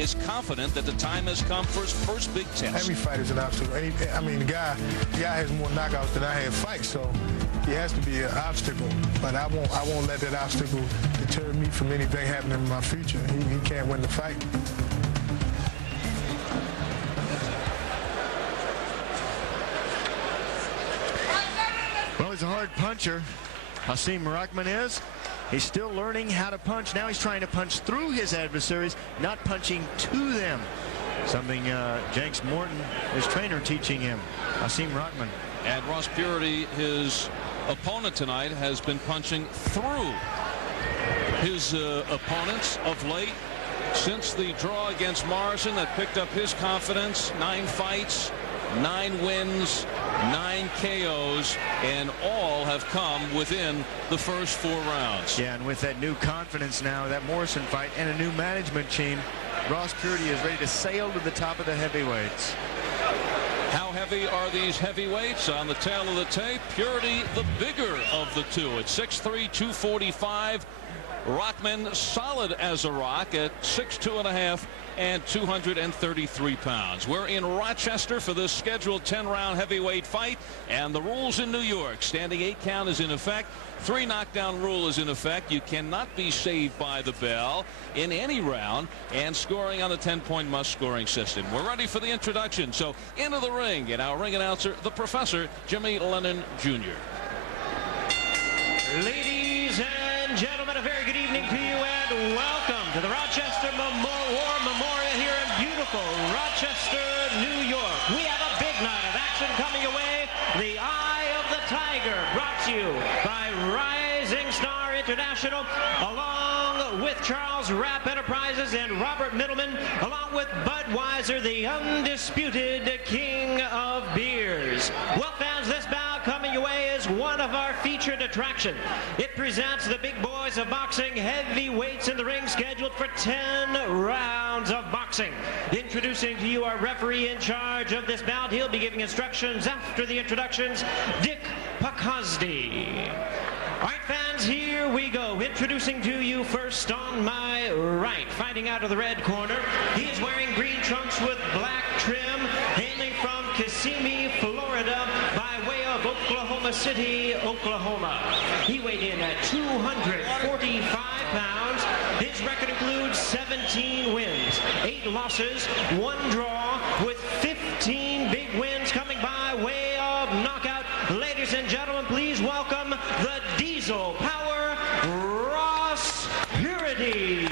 is confident that the time has come for his first big test. Every fight is an obstacle. I mean, the guy has more knockouts than I have fights, so he has to be an obstacle. But I won't let that obstacle deter me from anything happening in my future. He can't win the fight. Well, he's a hard puncher. Hasim Rahman is. He's still learning how to punch. Now he's trying to punch through his adversaries, not punching to them. Something Jenks Morton, his trainer, teaching him. Hasim Rahman. And Ross Puritty, his opponent tonight, has been punching through his opponents of late. Since the draw against Morrison that picked up his confidence, 9 fights, 9 wins, 9 KOs, and all have come within the first 4 rounds. Yeah, and with that new confidence now, that Morrison fight, and a new management team, Ross Puritty is ready to sail to the top of the heavyweights. How heavy are these heavyweights? On the tail of the tape, Puritty the bigger of the two at 6'3", 245. Rahman solid as a rock at 6'2.5" and 233 pounds. We're in Rochester for this scheduled 10-round heavyweight fight, and the rules in New York: standing 8 count is in effect, 3 knockdown rule is in effect. You cannot be saved by the bell in any round, and scoring on the 10-point must-scoring system. We're ready for the introduction, so into the ring, and our ring announcer, the Professor, Jimmy Lennon Jr. Ladies and gentlemen, a very good evening to you, and welcome to the Rochester War Memorial here in beautiful Rochester, New York. We have a big night of action coming away. The Eye of the Tiger, brought to you by Rising Star International, along with Charles Rapp Enterprises and Robert Middleman, along with Budweiser, the undisputed king of beers. Well, fans, this bout coming your way is one of our featured attraction. It presents the big boys of boxing, heavyweights in the ring, scheduled for 10 rounds of boxing. Introducing to you our referee in charge of this bout. He'll be giving instructions after the introductions, Dick Pakosdi. All right, fans, here we go. Introducing to you first on my right, fighting out of the red corner. He is wearing green trunks with black trim, hailing from Kissimmee, Florida, by way of Oklahoma City, Oklahoma. He weighed in at 245 pounds. His record includes 17 wins, 8 losses, 1 draw, with 15 big wins coming by way of knockout. Ladies and gentlemen, please welcome the Diesel Power, Ross Puritty.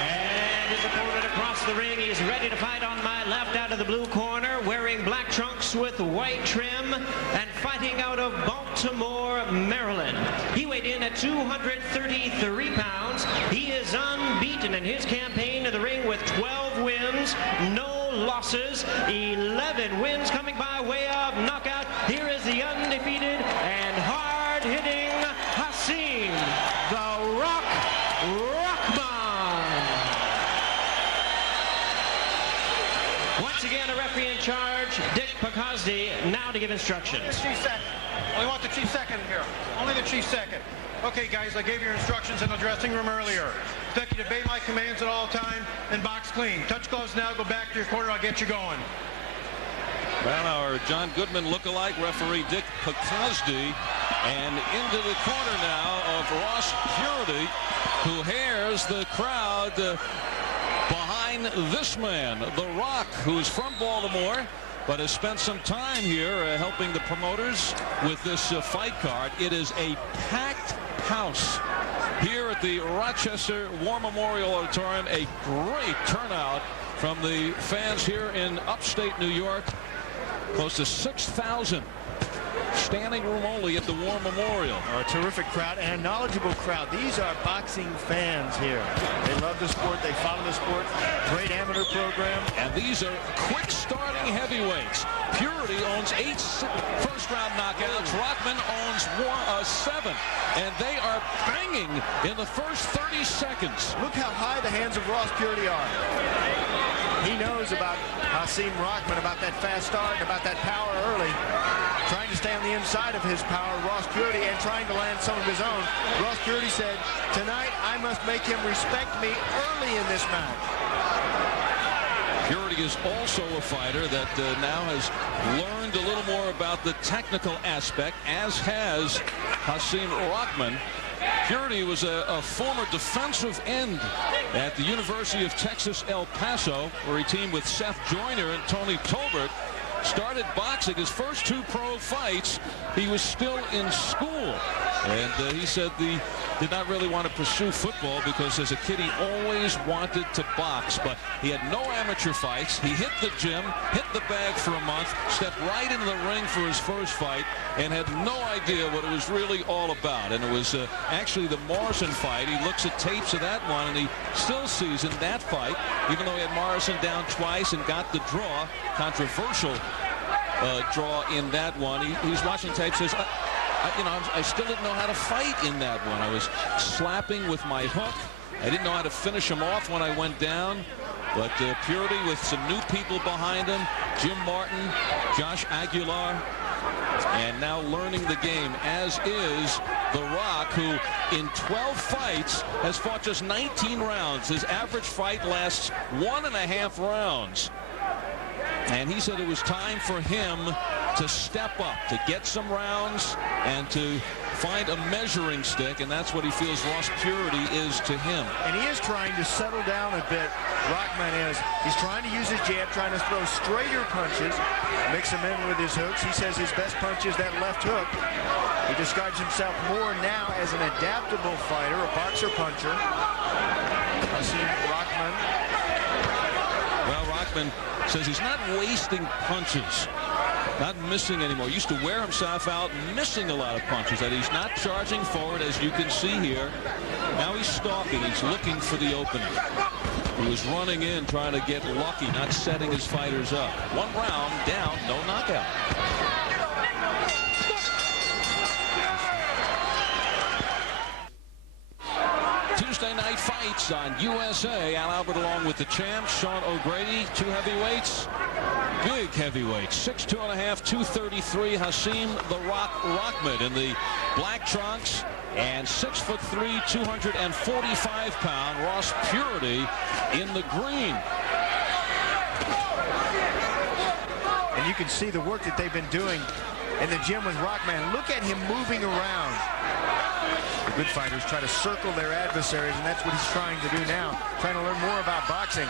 And his opponent across the ring, he's ready to fight on my left out of the blue corner, wearing black trunks with white trim and fighting out of Baltimore, Maryland. He weighed in at 233 pounds. He is unbeaten in his campaign in the ring with 12 wins, no losses, 11 wins coming by way of knockout. Here is the undefeated and hard-hitting Hasim the Rock Rahman. Once again, a referee in charge, Dick Pakosdi, now to give instructions. The chief second. We want the chief second here. Only the chief second. Okay, guys, I gave you instructions in the dressing room earlier. Expect you to obey my commands at all time and box clean. Touch gloves now. Go back to your corner. I'll get you going. Well, our John Goodman lookalike referee Dick Pakosdi, and into the corner now of Ross Puritty, who hairs the crowd behind this man, The Rock, who's from Baltimore, but has spent some time here helping the promoters with this fight card. It is a packed house here at the Rochester War Memorial Auditorium. A great turnout from the fans here in upstate New York. Close to 6,000. Standing room only at the War Memorial. A terrific crowd and a knowledgeable crowd. These are boxing fans here. They love the sport. They follow the sport. Great amateur program. And these are quick starting heavyweights. Puritty owns 8 first-round knockouts. Rahman owns 7. And they are banging in the first 30 seconds. Look how high the hands of Ross Puritty are. He knows about Hasim Rahman, about that fast start, and about that power early. Trying to stay on the inside of his power, Ross Puritty, and trying to land some of his own. Ross Puritty said, tonight I'm must make him respect me early in this match. Puritty is also a fighter that now has learned a little more about the technical aspect, as has Hasim Rahman. Puritty was a former defensive end at the University of Texas, El Paso, where he teamed with Seth Joyner and Tony Tolbert. Started boxing his first 2 pro fights. He was still in school, and he said he did not really want to pursue football because as a kid he always wanted to box, but he had no amateur fights. He hit the gym, hit the bag for a month, stepped right into the ring for his first fight, and had no idea what it was really all about. And it was actually the Morrison fight. He looks at tapes of that one, and he still sees in that fight, even though he had Morrison down twice and got the draw, controversial draw in that one. He's watching tape, says, I still didn't know how to fight in that one. I was slapping with my hook. I didn't know how to finish him off when I went down. But Puritty with some new people behind him, Jim Martin, Josh Aguilar, and now learning the game, as is The Rock, who in 12 fights has fought just 19 rounds. His average fight lasts 1.5 rounds. And he said it was time for him to step up, to get some rounds, and to find a measuring stick, and that's what he feels Ross Puritty is to him. And he is trying to settle down a bit. Rahman is. He's trying to use his jab, trying to throw straighter punches, mix them in with his hooks. He says his best punch is that left hook. He describes himself more now as an adaptable fighter, a boxer-puncher. Hasim Rahman. Well, Rahman says he's not wasting punches, not missing anymore. He used to wear himself out missing a lot of punches, that he's not charging forward, as you can see here. Now he's stalking. He's looking for the opening. He was running in, trying to get lucky, not setting his fighters up. 1 round down, no knockout. Tuesday night fights on USA. Al Albert along with the champ, Sean O'Grady. 2 heavyweights. Big heavyweights. 6'2½", 233. Hasim "The Rock" Rahman in the black trunks. And 6'3", 245-pound Ross Puritty in the green. And you can see the work that they've been doing in the gym with Rahman. Look at him moving around. The good fighters try to circle their adversaries, and that's what he's trying to do now, trying to learn more about boxing.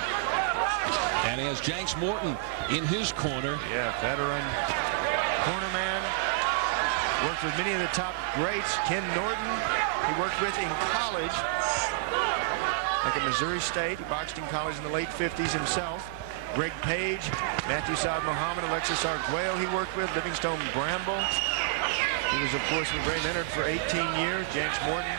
And he has Jenks Morton in his corner. Yeah, veteran corner man. Worked with many of the top greats. Ken Norton, he worked with in college, like at Missouri State. He boxed in college in the late 50s himself. Greg Page, Matthew Saad Muhammad, Alexis Arguello he worked with, Livingstone Bramble. He was, of course, with Ray Leonard for 18 years, Jenks Morton.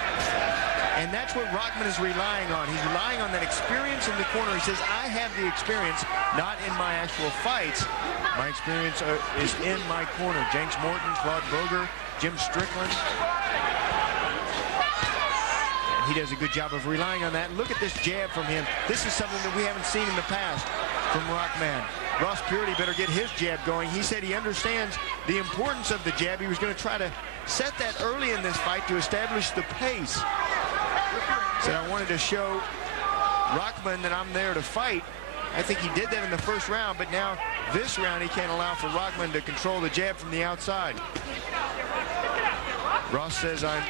And that's what Rahman is relying on. He's relying on that experience in the corner. He says, I have the experience, not in my actual fights. My experience is in my corner. Jenks Morton, Claude Boger, Jim Strickland. And he does a good job of relying on that. And look at this jab from him. This is something that we haven't seen in the past from Rahman. Ross Puritty better get his jab going. He said he understands the importance of the jab. He was going to try to set that early in this fight to establish the pace. Said, I wanted to show Rahman that I'm there to fight. I think he did that in the first round, but now this round he can't allow for Rahman to control the jab from the outside. Ross says, I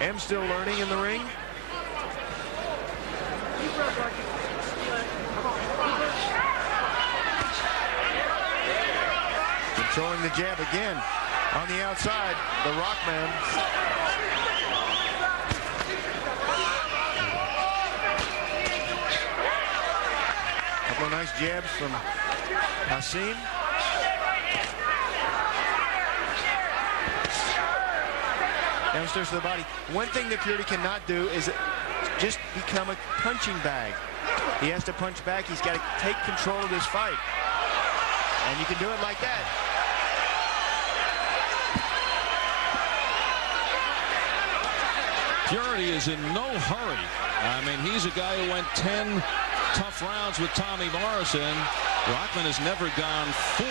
am still learning in the ring. Controlling the jab again on the outside, the Rahman. Couple of nice jabs from Hasim. Downstairs to the body. One thing that Puritty cannot do is just become a punching bag. He has to punch back. He's got to take control of this fight. And you can do it like that. Puritty is in no hurry. I mean, he's a guy who went 10 tough rounds with Tommy Morrison. Rahman has never gone 4.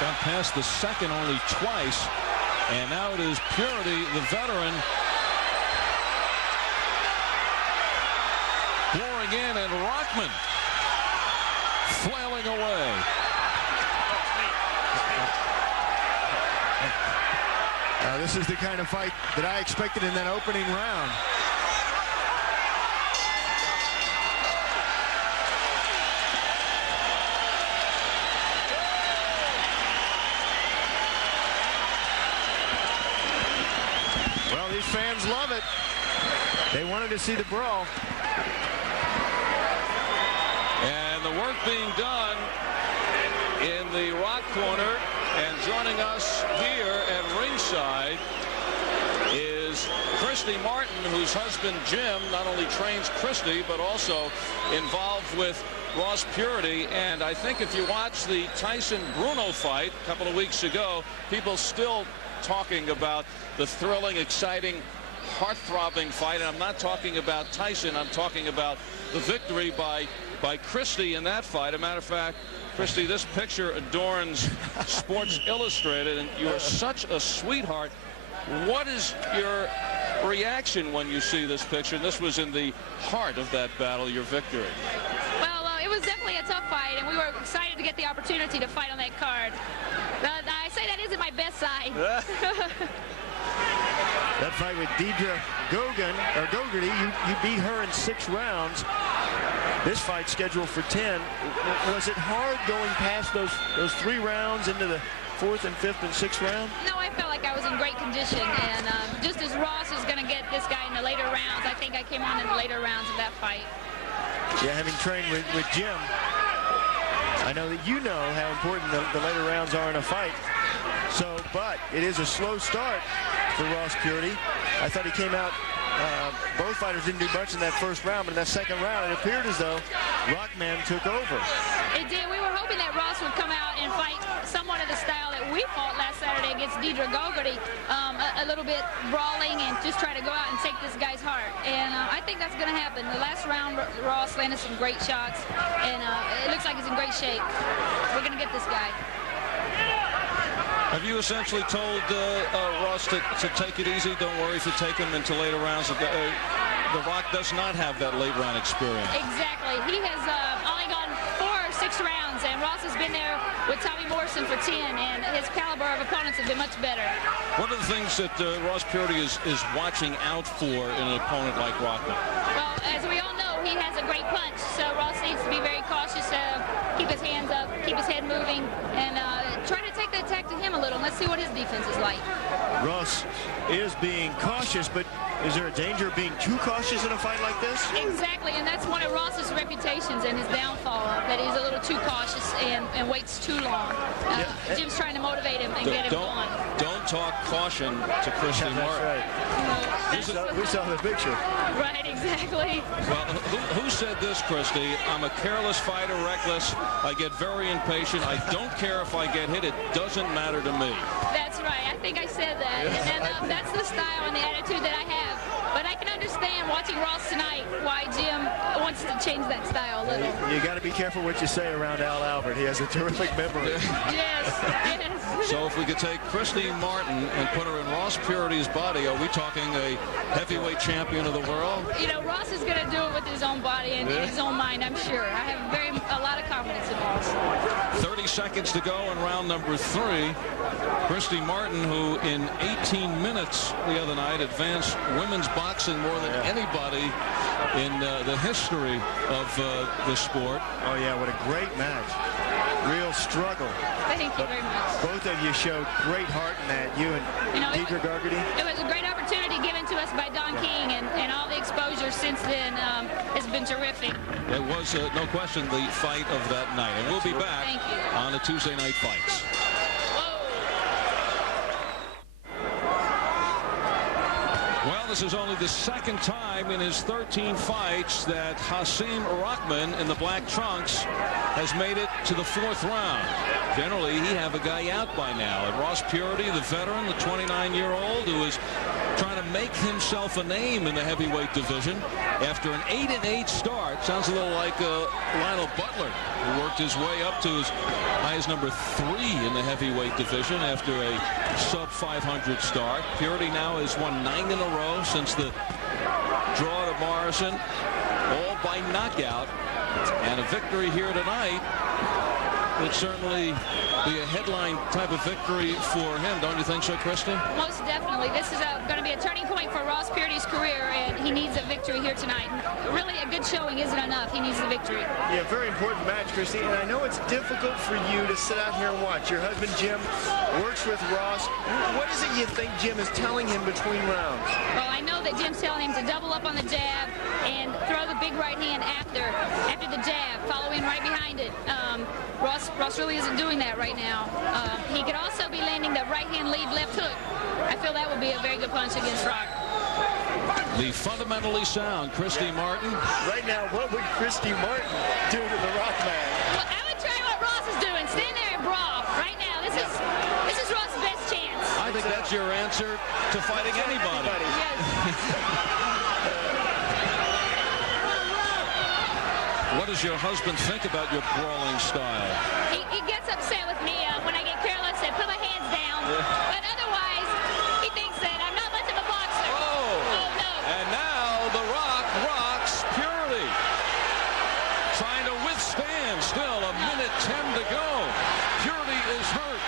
Gone past the second only twice. And now it is Puritty, the veteran, pouring in, and Rahman flailing away. This is the kind of fight that I expected in that opening round. Well, these fans love it. They wanted to see the brawl. And the work being done in the rock corner, and joining us here at ringside is Christy Martin, whose husband Jim not only trains Christy but also involved with Ross Puritty. And I think if you watch the Tyson-Bruno fight a couple of weeks ago, people still talking about the thrilling, exciting, heart-throbbing fight. And I'm not talking about Tyson. I'm talking about the victory by Christy in that fight. As a matter of fact, Christy, this picture adorns Sports Illustrated, and you're such a sweetheart. What is your reaction when you see this picture? And this was in the heart of that battle, your victory. Well, it was definitely a tough fight, and we were excited to get the opportunity to fight on that card. I say that isn't my best side. That fight with Deidre Gogarty, you beat her in 6 rounds. This fight scheduled for 10. Was it hard going past those 3 rounds into the 4th and 5th and 6th round? No, I felt like I was in great condition, and just as Ross is going to get this guy in the later rounds, I think I came on in the later rounds of that fight. Yeah, having trained with Jim, I know that you know how important the later rounds are in a fight. So, but it is a slow start for Ross Puritty. I thought he came out, both fighters didn't do much in that first round, but in that second round, it appeared as though Rahman took over. It did. We were hoping that Ross would come out and fight somewhat of the style that we fought last Saturday against Deidre Gogarty, a little bit brawling and just try to go out and take this guy's heart. And I think that's going to happen. The last round, Ross landed some great shots, and it looks like he's in great shape. We're going to get this guy. Have you essentially told Ross to take it easy? Don't worry if you take him into later rounds. The Rock does not have that late round experience. Exactly. He has only gone 4 or 6 rounds, and Ross has been there with Tommy Morrison for 10, and his caliber of opponents have been much better. What are the things that Ross Puritty is watching out for in an opponent like Rahman? Well, as we all know, he has a great punch, so Ross needs to be very cautious, keep his hands up, keep his head moving, and try to take the attack to him a little. Let's see what his defense is like. Ross is being cautious, but is there a danger of being too cautious in a fight like this? Exactly, and that's one of Ross's reputations and his downfall, that he's a little too cautious and waits too long. Jim's trying to motivate him and get him going. Don't talk caution to Christy Martin. That's right. We saw the picture. Right, exactly. Well, who said this, Christy? I'm a careless fighter, reckless. I get very impatient. I don't care if I get hit. It doesn't matter to me. That's right. I think I said that. And that's the style and the attitude that I have. But I can understand watching Ross tonight why Jim wants to change that style a little. You got to be careful what you say around Al Albert. He has a terrific memory. Yes. So if we could take Christy Martin and put her in Ross Puritty's body, are we talking a heavyweight champion of the world? You know, Ross is going to do it with his own body and his own mind, I'm sure. I have a lot of confidence in Ross. 30 seconds to go in round number 3. Christy Martin, who in 18 minutes the other night advanced women's boxing more than anybody in the history of the sport. Oh, yeah, what a great match. Real struggle. Thank you very much. Both of you showed great heart in that, you and Deidre Gogarty. It was a great opportunity given to us by Don King, and all the exposure since then has been terrific. It was, no question, the fight of that night. And we'll be back on the Tuesday Night Fights. Well, this is only the second time in his 13 fights that Hasim Rahman in the black trunks has made it to the 4th round. Generally, he have a guy out by now. And Ross Puritty, the veteran, the 29-year-old, who is trying to make himself a name in the heavyweight division after an 8-8 start. Sounds a little like Lionel Butler, who worked his way up to as high as number 3 in the heavyweight division after a sub-500 start. Puritty now has won 9 in a row since the draw to Morrison. all by knockout. And a victory here tonight would certainly be a headline type of victory for him. Don't you think so, Kristen? Most definitely. This is going to be a turning point for Ross Puritty's career, and he needs a victory here tonight. Really, a good showing isn't enough. He needs the victory. Yeah, very important match, Christy. And I know it's difficult for you to sit out here and watch. Your husband, Jim, works with Ross. What is it you think Jim is telling him between rounds? Well, I know that Jim's telling him to double up on the jab and throw the big right hand after the jab, following right behind it. Ross really isn't doing that right now. He could also be landing the right hand lead left hook. I feel that would be a very good punch against Rock. The fundamentally sound Christy Martin. Right now, what would Christy Martin do to the Rock man? Well, I would try what Ross is doing. Stand there and brawl. Right now, this is Ross' best chance. I think that's your answer to fighting anybody. Yes. What does your husband think about your brawling style? He gets upset with me when I get careless and put my hands down. Yeah. But otherwise, he thinks that I'm not much of a boxer. Oh no. And now the Rock rocks Puritty. Trying to withstand. Still a minute 10 to go. Puritty is hurt.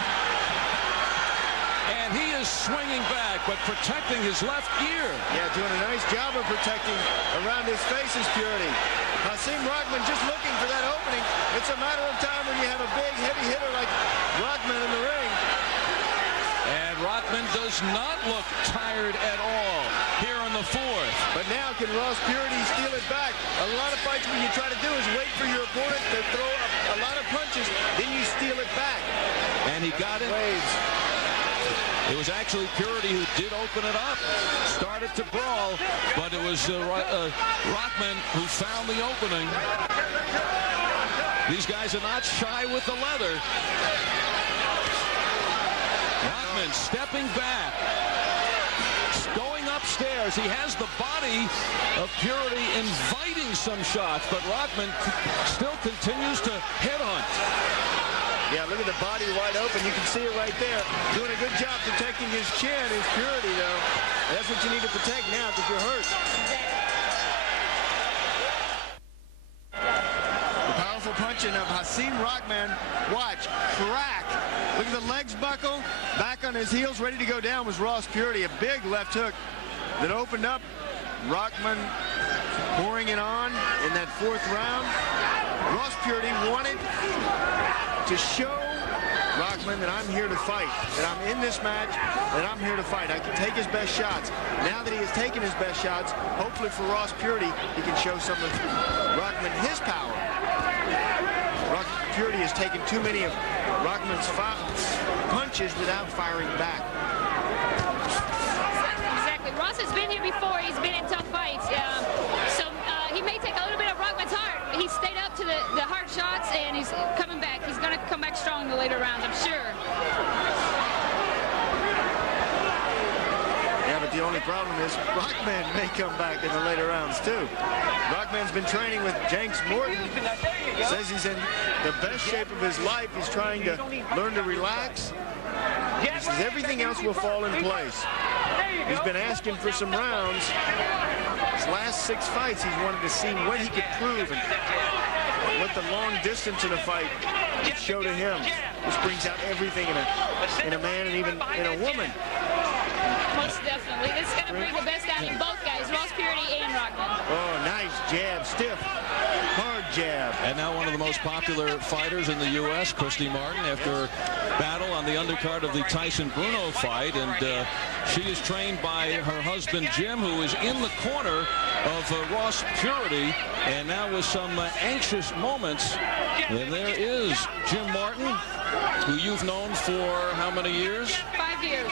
And he is swinging back, but protecting his left ear. Yeah, doing a nice job of protecting around his face is Puritty. Hasim Rahman just looking for that opening. It's a matter of time when you have a big, heavy hitter like Rahman in the ring. And Rahman does not look tired at all here in the fourth. But now can Ross Puritty steal it back? A lot of fights what you try to do is wait for your opponent to throw a lot of punches, then you steal it back. And he got it. Waves. It was actually Puritty who did open it up, started to brawl, but it was Rahman who found the opening. These guys are not shy with the leather. Rahman stepping back, going upstairs. He has the body of Puritty inviting some shots, but Rahman still continues to head hunt. Yeah, look at the body wide open. You can see it right there. Doing a good job protecting his chin is Puritty, though. That's what you need to protect now because you're hurt. The powerful punching of Hasim Rahman. Watch. Crack. Look at the legs buckle. Back on his heels, ready to go down was Ross Puritty. A big left hook that opened up. Rahman pouring it on in that fourth round. Ross Puritty wanted to show Rahman that I'm here to fight, that I'm in this match, that I'm here to fight. I can take his best shots. Now that he has taken his best shots, hopefully for Ross Puritty, he can show some of Rahman his power. Puritty has taken too many of Rahman's punches without firing back. Exactly. Ross has been here before. He's been in tough fights. So he may take a little bit of Rahman's heart. He stayed up to the hard shots, and he's coming back. He's going to come back strong in the later rounds, I'm sure. Yeah, but the only problem is Rahman may come back in the later rounds, too. Rahman's been training with Jenks Morton. Says he's in the best shape of his life. He's trying to learn to relax. He says everything else will fall in place. He's been asking for some rounds. His last 6 fights, he's wanted to see what he could prove and what the long distance in a fight could show to him. This brings out everything in a man and even in a woman. Most definitely. This is going to bring the best out in both guys, Ross Puritty and Rahman. Oh, nice jab, stiff, hard jab. And now one of the most popular fighters in the U.S., Christy Martin, after battle on the undercard of the Tyson-Bruno fight. And she is trained by her husband, Jim, who is in the corner of Ross Puritty. And now with some anxious moments, and there is Jim Martin, who you've known for how many years? 5 years.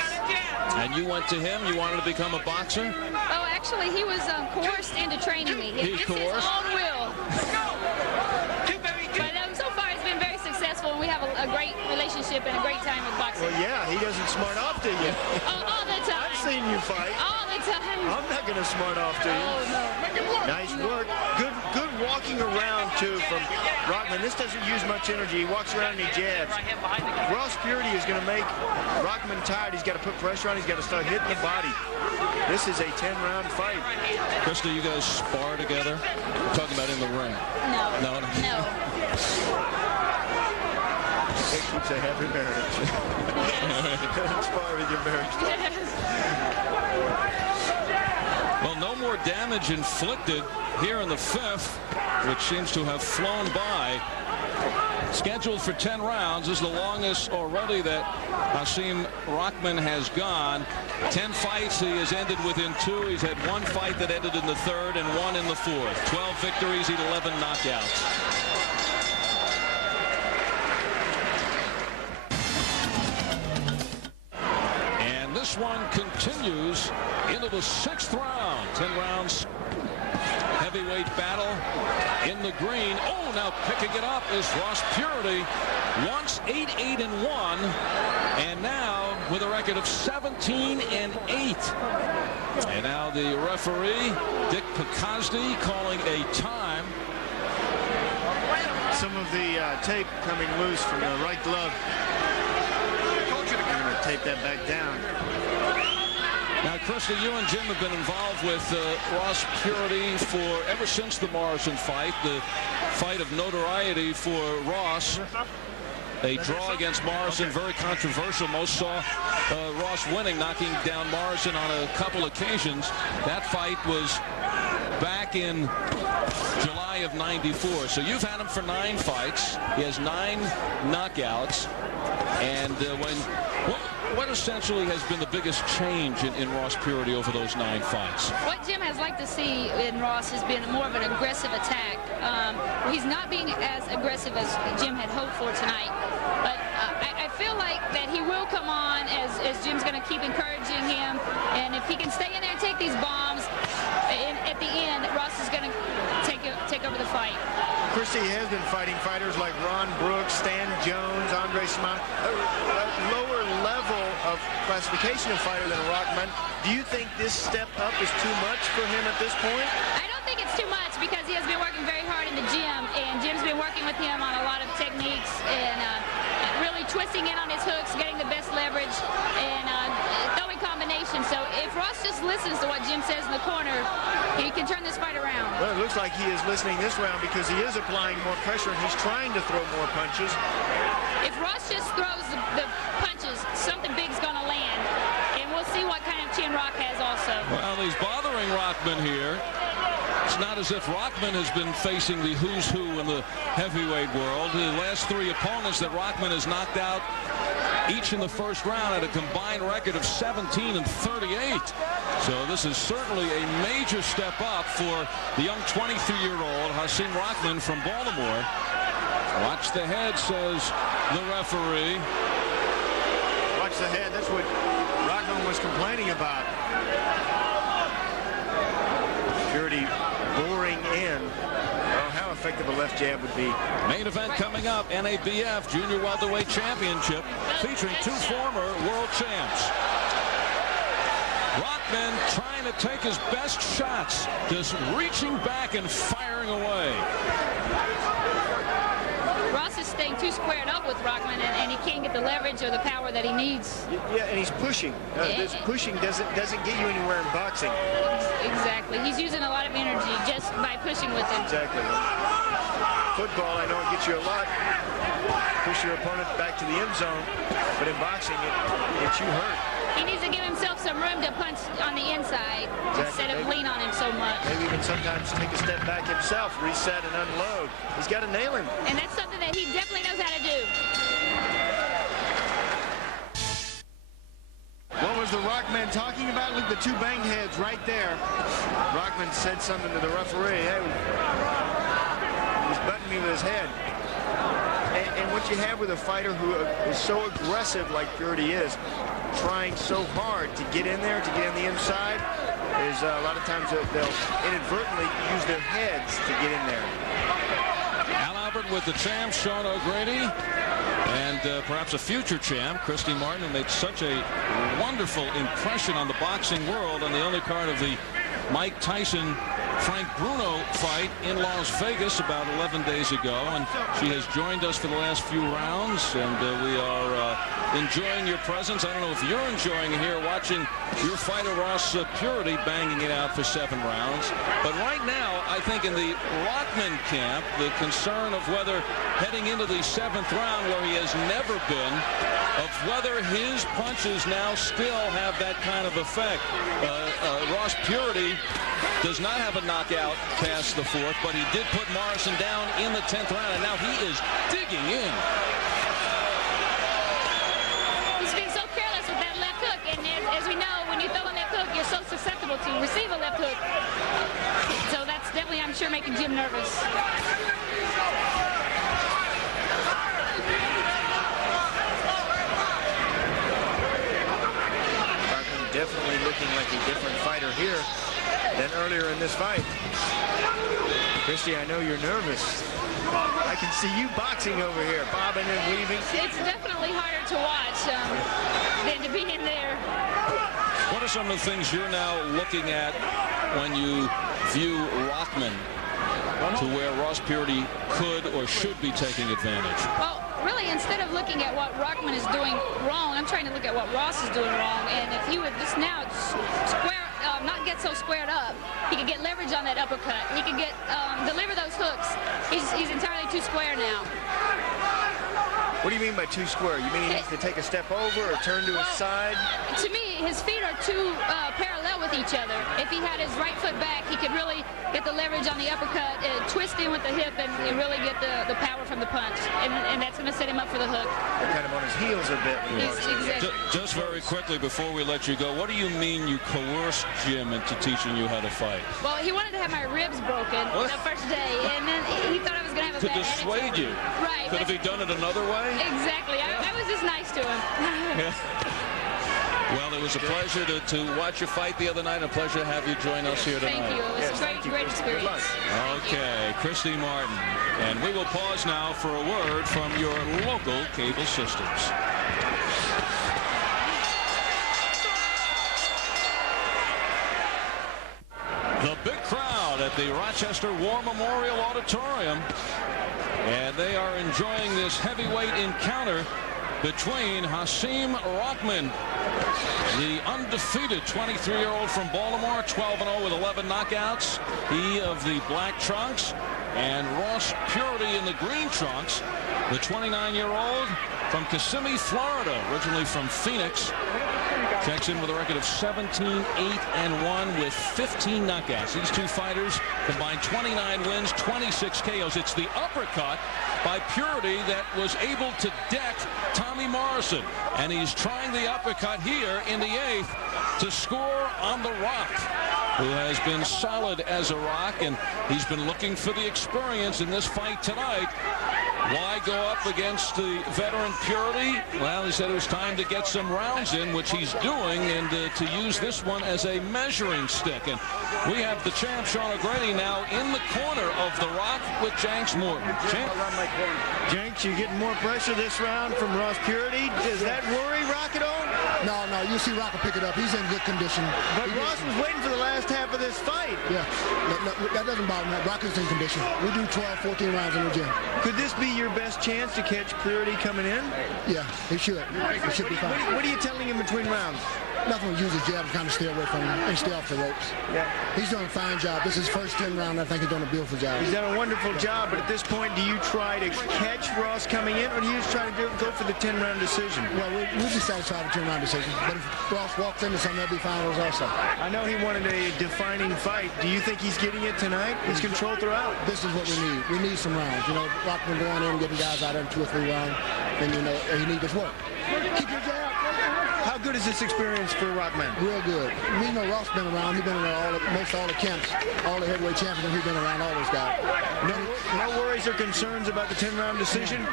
And you went to him, you wanted to become a boxer? Oh, actually, he was coerced into training me. It's his own will. But so far, it's been very successful, and we have a great relationship and a great time with boxing. Well, yeah, he doesn't smart off to you. All the time. I've seen you fight. All the time. I'm not going to smart off to you. Oh, no. Nice work. Good walking around, too, from Rahman. This doesn't use much energy. He walks around and he jabs. Ross Puritty is going to make Rahman tired. He's got to put pressure on. He's got to start hitting the body. This is a 10-round fight. Krista, you guys spar together? I'm talking about in the ring. No. It keeps a happy marriage. Spar with your marriage. Well, no more damage inflicted here in the fifth, which seems to have flown by. Scheduled for 10 rounds is the longest already that Hasim Rahman has gone. 10 fights, he has ended within 2. He's had 1 fight that ended in the 3rd and 1 in the 4th. 12 victories, 11 knockouts. And this one continues into the 6th round. 10 rounds. Heavyweight battle in the green. Oh, now picking it up is Ross Puritty. Once 8-1, and now with a record of 17-8. And now the referee, Dick Picozzi, calling a time. Some of the tape coming loose from the right glove. I'm going to tape that back down. Now, Krista, you and Jim have been involved with Ross Puritty for ever since the Morrison fight, the fight of notoriety for Ross. A draw against Morrison, very controversial. Most saw Ross winning, knocking down Morrison on a couple occasions. That fight was back in July of '94. So you've had him for 9 fights. He has 9 knockouts. And what essentially has been the biggest change in Ross Puritty over those 9 fights? What Jim has liked to see in Ross has been more of an aggressive attack. He's not being as aggressive as Jim had hoped for tonight. But I feel like that he will come on as Jim's going to keep encouraging him. And if he can stay in there and take these bombs, at the end, Ross is going to take over the fight. Christie has been fighting fighters like Ron Brooks, Stan Jones, Andre Smith, a lower level of classification of fighter than Rahman. Do you think this step up is too much for him at this point? I don't think it's too much because he has been working very hard in the gym, and Jim's been working with him on a lot of techniques and really twisting in on his hooks, getting the best leverage, and throwing combinations. So if Ross just listens to what Jim says in the corner, he can turn this fight around. Well, it looks like he is listening this round because he is applying more pressure and he's trying to throw more punches. If Ross just throws the punches, something big's going to land, and we'll see what kind of chin Rock has also. Well, he's bothering Rahman here. It's not as if Rahman has been facing the who's who in the heavyweight world. The last 3 opponents that Rahman has knocked out, each in the first round, at a combined record of 17-38. So this is certainly a major step up for the young 23-year-old Hasim Rahman from Baltimore. Watch the head, says the referee. Watch the head. That's what Rahman was complaining about. Puritty boring in. Oh, how effective a left jab would be. Main event coming up, NABF Junior Welterweight Championship, featuring 2 former world champs. Rahman trying to take his best shots, just reaching back and firing away. Ross is staying too squared up with Rahman, and he can't get the leverage or the power that he needs. Yeah, and he's pushing. This pushing doesn't get you anywhere in boxing. Exactly. He's using a lot of energy just by pushing with him. Exactly. Football, I know it gets you a lot. Push your opponent back to the end zone, but in boxing, it gets you hurt. He needs to give himself some room to punch on the inside instead of lean on him so much. Maybe even sometimes take a step back himself, reset and unload. He's got to nail him. And that's something that he definitely knows how to do. What was the Rahman talking about? Look, the 2 banged heads right there. Rahman said something to the referee. Hey, he's butting me with his head. And what you have with a fighter who is so aggressive like Puritty is, trying so hard to get in there, to get on the inside, is a lot of times they'll inadvertently use their heads to get in there. Al Albert with the champ, Sean O'Grady, and perhaps a future champ, Christy Martin, who made such a wonderful impression on the boxing world on the undercard of the Mike Tyson Frank Bruno fight in Las Vegas about 11 days ago, and she has joined us for the last few rounds, and we are enjoying your presence. I don't know if you're enjoying here watching your fighter Ross Puritty banging it out for 7 rounds, but right now I think in the Rahman camp the concern of whether heading into the 7th round, where he has never been, of whether his punches now still have that kind of effect. Ross Puritty does not have a knockout past the 4th, but he did put Morrison down in the 10th round, and now he is digging in. He's been so careless with that left hook, and as we know, when you throw a left hook, you're so susceptible to receive a left hook. So that's definitely, I'm sure, making Jim nervous. Definitely looking like a different fighter here than earlier in this fight. Christy, I know you're nervous. I can see you boxing over here, bobbing and weaving. It's definitely harder to watch than to be in there. What are some of the things you're now looking at when you view Rahman to where Ross Puritty could or should be taking advantage? Well, really, instead of looking at what Rahman is doing wrong, I'm trying to look at what Ross is doing wrong. And if he would just now not get so squared up, he could get leverage on that uppercut. He could get deliver those hooks. He's entirely too square now. What do you mean by too square? You mean he needs to take a step over or turn to his side? To me, his feet are too parallel with each other. If he had his right foot back, he could really get the leverage on the uppercut, twist in with the hip, and really get the power from the punch. And that's going to set him up for the hook. They're kind of on his heels a bit. Exactly. Just very quickly before we let you go, what do you mean you coerced Jim into teaching you how to fight? Well, he wanted to have my ribs broken the first day, and then he thought I was going to have a bad attitude. To dissuade you. Right. Could have he done it another way? Exactly. I was just nice to him. Well, it was a pleasure to watch you fight the other night, and a pleasure to have you join us here tonight. Thank you. It was a great experience. Okay, Christy Martin. And we will pause now for a word from your local cable systems. The big crowd at the Rochester War Memorial Auditorium, and they are enjoying this heavyweight encounter between Hasim Rahman, the undefeated 23-year-old from Baltimore, 12-0 with 11 knockouts. He of the black trunks, and Ross Puritty in the green trunks, the 29-year-old from Kissimmee, Florida, originally from Phoenix. Checks in with a record of 17-8-1 with 15 knockouts. These two fighters combined 29 wins, 26 KOs. It's the uppercut by Puritty that was able to deck Tommy Morrison. And he's trying the uppercut here in the 8th to score on the Rock, who has been solid as a Rock, and he's been looking for the experience in this fight tonight. Why go up against the veteran Puritty? Well, he said it was time to get some rounds in, which he's doing, and to use this one as a measuring stick. And we have the champ, Sean O'Grady, now in the corner of the Rock with Jenks Morton. Jenks, you're getting more pressure this round from Ross Puritty. Does that worry Rock at all? No, you see Rock will pick it up. He's in good condition. But Ross was waiting for the last half of this fight. Yeah, that doesn't bother me. Rock is in condition. We do 12, 14 rounds in the gym. Could this be your best chance to catch Puritty coming in? Yeah, he should. It should be fine. What are you telling him between rounds? Nothing. Use his jab to kind of stay away from him and stay off the ropes. Yeah. He's doing a fine job. This is his first 10 round. I think he's doing a beautiful job. He's done a wonderful job, but at this point, do you try to catch Ross coming in, or do you just try to go for the 10-round decision? Well, we'll be satisfied with 10-round decision. But if Ross walks into something, there'll be finals also. I know he wanted a defining fight. Do you think he's getting it tonight? He's controlled throughout. This is what we need. We need some rounds. You know, Rock been going in and getting guys out there in 2 or 3 rounds, and you know, he needs this work. Keep your jab. How good is this experience for Rahman? Real good. We know Ross been around. He's been around most all the camps, all the heavyweight champions. He's been around all those guys. No worries or concerns about the 10-round decision?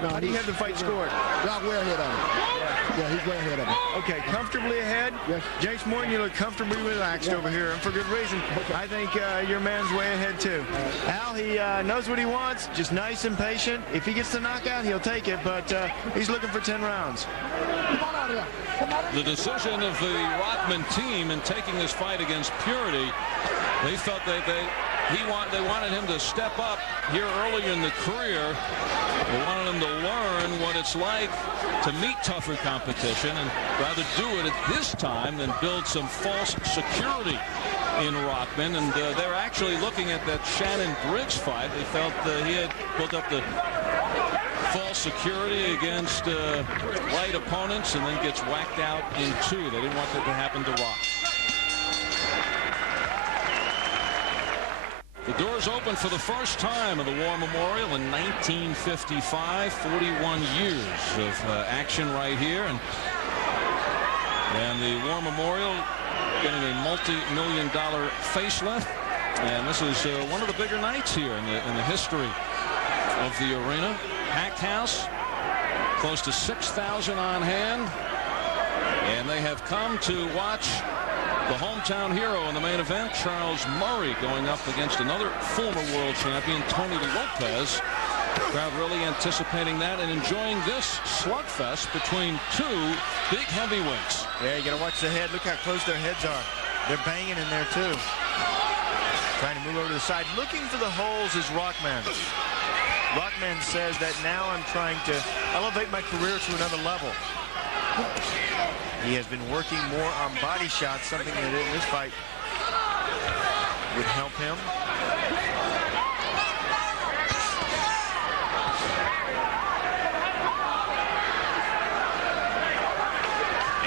No, How do you have the fight scored? Rock way ahead of him. Yeah, he's way ahead of him. Okay, comfortably ahead. Yes. Jenks Morton, you look comfortably relaxed over here, and for good reason. I think your man's way ahead, too. Al, he knows what he wants, just nice and patient. If he gets the knockout, he'll take it, but he's looking for 10 rounds. The decision of the Rahman team in taking this fight against Puritty They felt they wanted him to step up here earlier in the career. They wanted him to learn what it's like to meet tougher competition and rather do it at this time than build some false security in Rahman. And they're actually looking at that Shannon Briggs fight. They felt he had built up the false security against light opponents and then gets whacked out in 2. They didn't want that to happen to Rock. The doors open for the first time of the War Memorial in 1955. 41 years of action right here, and the War Memorial getting a multi-million-dollar facelift. And this is one of the bigger nights here in the history of the arena. Packed house, close to 6,000 on hand, and they have come to watch the hometown hero in the main event, Charles Murray, going up against another former world champion, Tony Lopez. The crowd really anticipating that and enjoying this slugfest between 2 big heavyweights. Yeah, you got to watch the head. Look how close their heads are. They're banging in there, too. Trying to move over to the side. Looking for the holes is Rahman. Rahman says that now I'm trying to elevate my career to another level. He has been working more on body shots, something that in this fight would help him.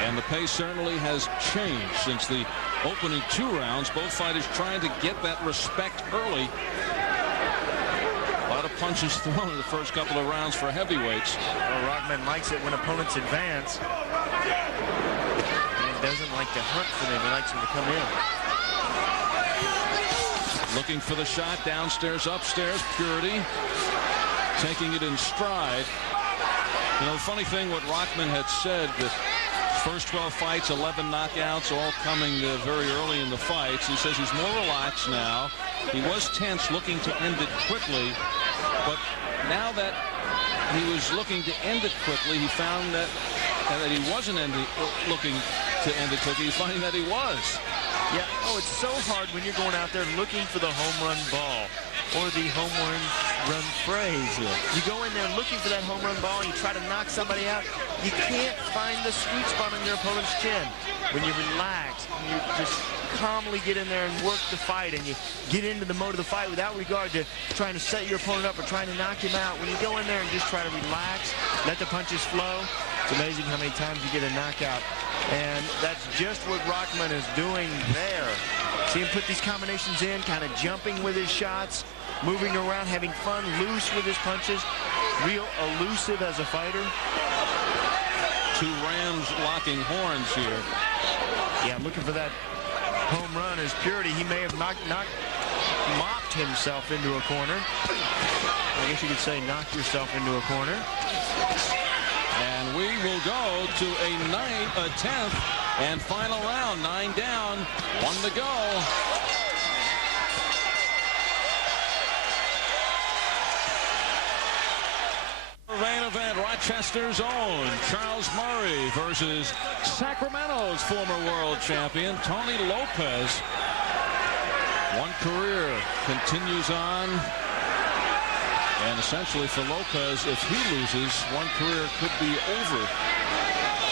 And the pace certainly has changed since the opening 2 rounds. Both fighters trying to get that respect early. A lot of punches thrown in the first couple of rounds for heavyweights. Well, Rahman likes it when opponents advance. He doesn't like to hunt for them. He likes them to come in. Looking for the shot, downstairs, upstairs. Puritty taking it in stride. You know, the funny thing, what Rahman had said, that first 12 fights, 11 knockouts, all coming very early in the fights. He says he's more relaxed now. He was tense, looking to end it quickly, but now that he was looking to end it quickly, he found that he wasn't looking to end it quickly. He's finding that he was. Yeah, it's so hard when you're going out there looking for the home run ball or the home run phrase. Yeah. You go in there looking for that home run ball and you try to knock somebody out. You can't find the sweet spot on your opponent's chin. When you relax, you just calmly get in there and work the fight, and you get into the mode of the fight without regard to trying to set your opponent up or trying to knock him out. When you go in there and just try to relax, let the punches flow, it's amazing how many times you get a knockout. And that's just what Rahman is doing there. See him put these combinations in, kind of jumping with his shots, moving around, having fun, loose with his punches, real elusive as a fighter. 2 Rams locking horns here. Yeah, looking for that home run is Puritty. He may have mopped himself into a corner. I guess you could say knock yourself into a corner. And we will go to a 10th and final round. 9 down, 1 to go. Main event, Rochester's own Charles Murray versus Sacramento's former world champion, Tony Lopez. One career continues on. And essentially for Lopez, if he loses, one career could be over.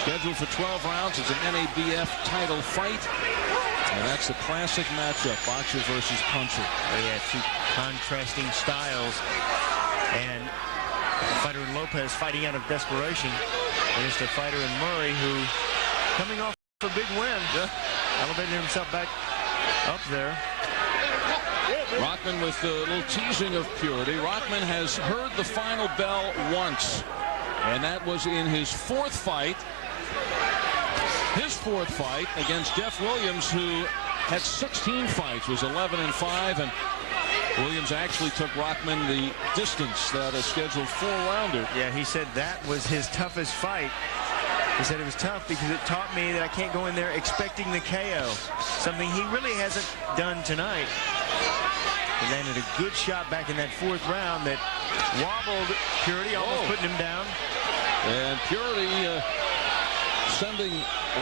Scheduled for 12 rounds. It's an NABF title fight. And that's the classic matchup, boxer versus puncher. Yeah, 2 contrasting styles. And a fighter in Lopez fighting out of desperation against a fighter in Murray who, coming off a big win, elevated himself back up there. Rahman with a little teasing of Puritty. Rahman has heard the final bell once, and that was in his 4th fight. His 4th fight against Jeff Williams, who had 16 fights, was 11-5, and Williams actually took Rahman the distance that a scheduled 4-rounder. Yeah, he said that was his toughest fight. He said it was tough because it taught me that I can't go in there expecting the KO, something he really hasn't done tonight. He landed a good shot back in that 4th round that wobbled Puritty, almost putting him down. And Puritty sending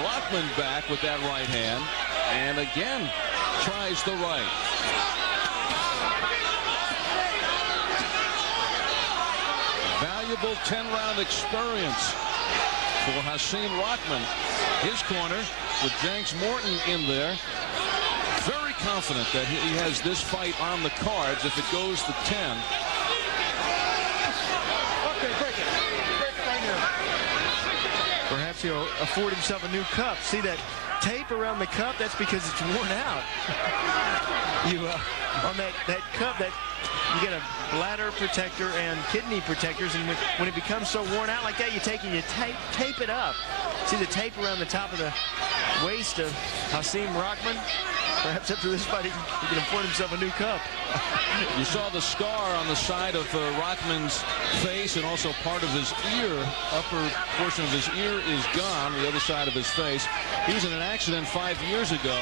Rahman back with that right hand. And again, tries the right. Valuable 10-round experience for Hasim Rahman. His corner with Jenks Morton in there. Very confident that he has this fight on the cards if it goes to 10. Okay, break it. Break it right here. Perhaps he'll afford himself a new cup. See that tape around the cup? That's because it's worn out. On that cup, that you get a bladder protector and kidney protectors, and when it becomes so worn out like that, you take it and you tape it up. See the tape around the top of the waist of Hasim Rahman? Perhaps after this fight, he can afford himself a new cup. You saw the scar on the side of Rahman's face, and also part of his ear. Upper portion of his ear is gone. The other side of his face. He was in an accident 5 years ago.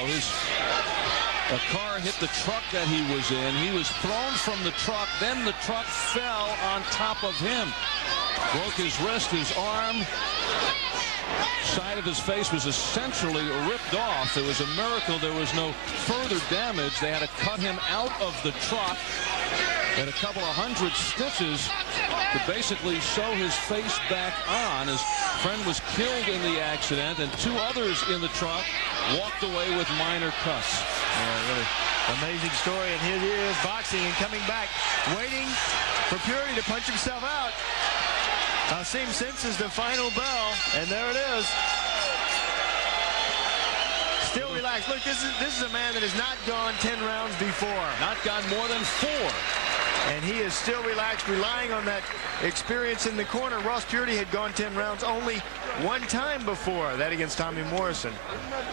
A car hit the truck that he was in. He was thrown from the truck. Then the truck fell on top of him. Broke his wrist, his arm. Side of his face was essentially ripped off. It was a miracle there was no further damage. They had to cut him out of the truck. And a couple of hundred stitches to basically sew his face back on. His friend was killed in the accident, and 2 others in the truck walked away with minor cuts. Really amazing story, and here he is boxing and coming back, waiting for Puritty to punch himself out. Hasim senses the final bell, and there it is. Still relaxed. Look, this is a man that has not gone 10 rounds before. Not gone more than 4. And he is still relaxed, relying on that experience in the corner. Ross Puritty had gone 10 rounds only 1 time before, that against Tommy Morrison.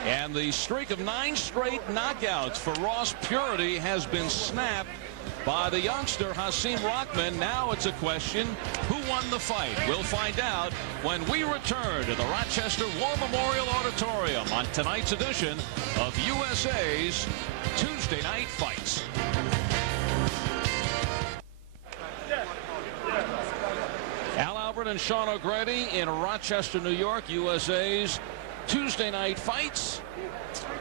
And the streak of 9 straight knockouts for Ross Puritty has been snapped by the youngster Hasim Rahman. Now it's a question, who won the fight? We'll find out when we return to the Rochester War Memorial Auditorium on tonight's edition of USA's Tuesday Night Fights. Al Albert and Sean O'Grady in Rochester, New York, USA's Tuesday Night Fights.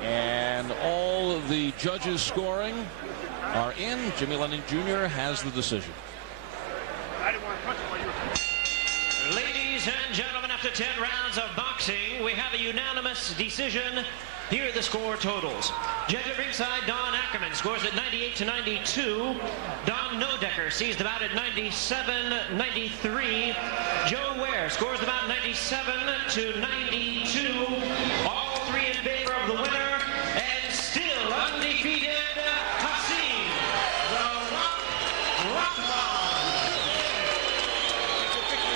And all the judges scoring are in. Jimmy Lennon Jr. has the decision. Ladies and gentlemen, after 10 rounds of boxing, we have a unanimous decision. Here are the score totals. Judge at ringside, Don Ackerman, scores at 98-92. Don Nodecker sees the bout at 97-93. Joe Ware scores the bout 97-92. All 3 in favor of the winner, and still undefeated, Hasim Rahman.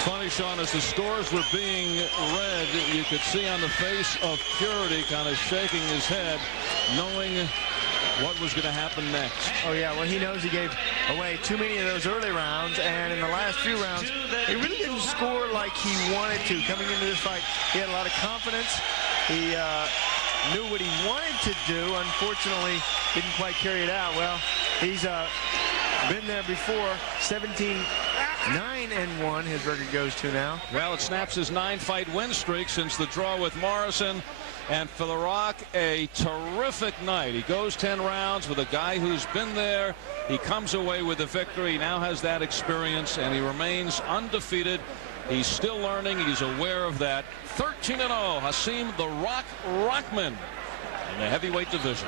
Funny, Sean, as the scores were being read, you could see on the face of Puritty kind of shaking his head, knowing what was going to happen next. Oh, yeah, well, he knows he gave away too many of those early rounds, and in the last few rounds, he really didn't score like he wanted to. Coming into this fight, he had a lot of confidence. He knew what he wanted to do. Unfortunately, didn't quite carry it out. Well, he's been there before. 17-9-1 his record goes to now. Well, it snaps his 9-fight win streak since the draw with Morrison. And for The Rock, a terrific night. He goes 10 rounds with a guy who's been there. He comes away with a victory. He now has that experience, and he remains undefeated. He's still learning. He's aware of that. 13-0, Hasim "The Rock" Rahman in the heavyweight division.